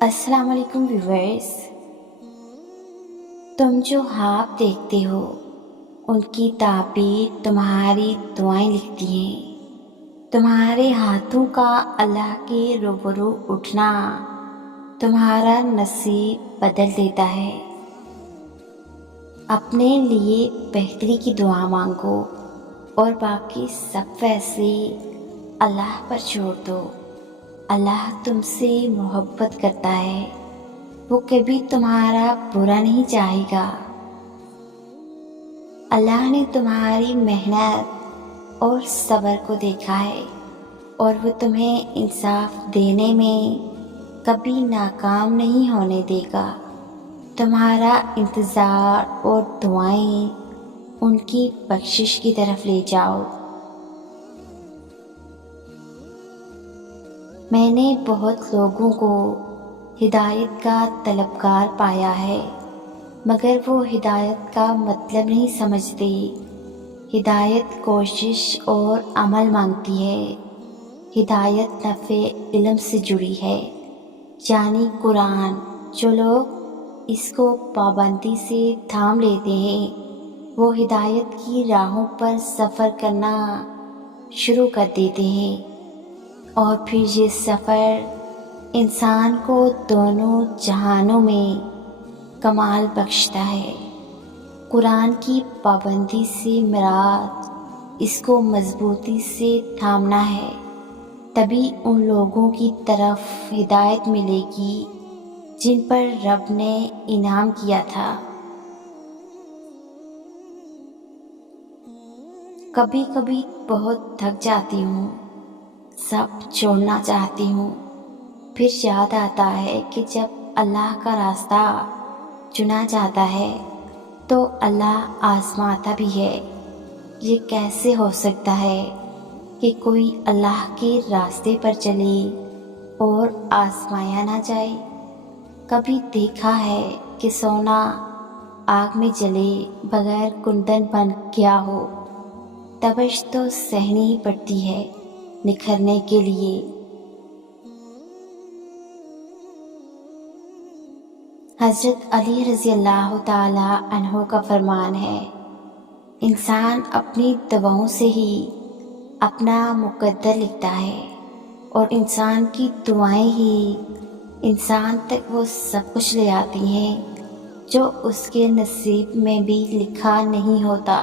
السلام علیکم ویورز، تم جو خواب دیکھتے ہو ان کی تعبیر تمہاری دعائیں لکھتی ہیں۔ تمہارے ہاتھوں کا اللہ کے روبرو اٹھنا تمہارا نصیب بدل دیتا ہے۔ اپنے لیے بہتری کی دعا مانگو اور باقی سب فیصلے اللہ پر چھوڑ دو۔ اللہ تم سے محبت کرتا ہے، وہ کبھی تمہارا برا نہیں چاہے گا۔ اللہ نے تمہاری محنت اور صبر کو دیکھا ہے اور وہ تمہیں انصاف دینے میں کبھی ناکام نہیں ہونے دے گا۔ تمہارا انتظار اور دعائیں ان کی بخشش کی طرف لے جاؤ۔ میں نے بہت لوگوں کو ہدایت کا طلبگار پایا ہے، مگر وہ ہدایت کا مطلب نہیں سمجھتے۔ ہدایت کوشش اور عمل مانگتی ہے۔ ہدایت نفع علم سے جڑی ہے، یعنی قرآن۔ جو لوگ اس کو پابندی سے تھام لیتے ہیں وہ ہدایت کی راہوں پر سفر کرنا شروع کر دیتے ہیں، اور پھر یہ سفر انسان کو دونوں جہانوں میں کمال بخشتا ہے۔ قرآن کی پابندی سے مراد اس کو مضبوطی سے تھامنا ہے، تبھی ان لوگوں کی طرف ہدایت ملے گی جن پر رب نے انعام کیا تھا۔ کبھی کبھی بہت تھک جاتی ہوں، سب چھوڑنا چاہتی ہوں، پھر یاد آتا ہے کہ جب اللہ کا راستہ چنا جاتا ہے تو اللہ آزماتا بھی ہے۔ یہ کیسے ہو سکتا ہے کہ کوئی اللہ کے راستے پر چلے اور آزمایا نہ جائے؟ کبھی دیکھا ہے کہ سونا آگ میں جلے بغیر کندن بن گیا ہو؟ تپش تو سہنی ہی پڑتی ہے نکھرنے کے لیے۔ حضرت علی رضی اللہ تعالی عنہ کا فرمان ہے، انسان اپنی دعاؤں سے ہی اپنا مقدر لکھتا ہے، اور انسان کی دعائیں ہی انسان تک وہ سب کچھ لے آتی ہیں جو اس کے نصیب میں بھی لکھا نہیں ہوتا۔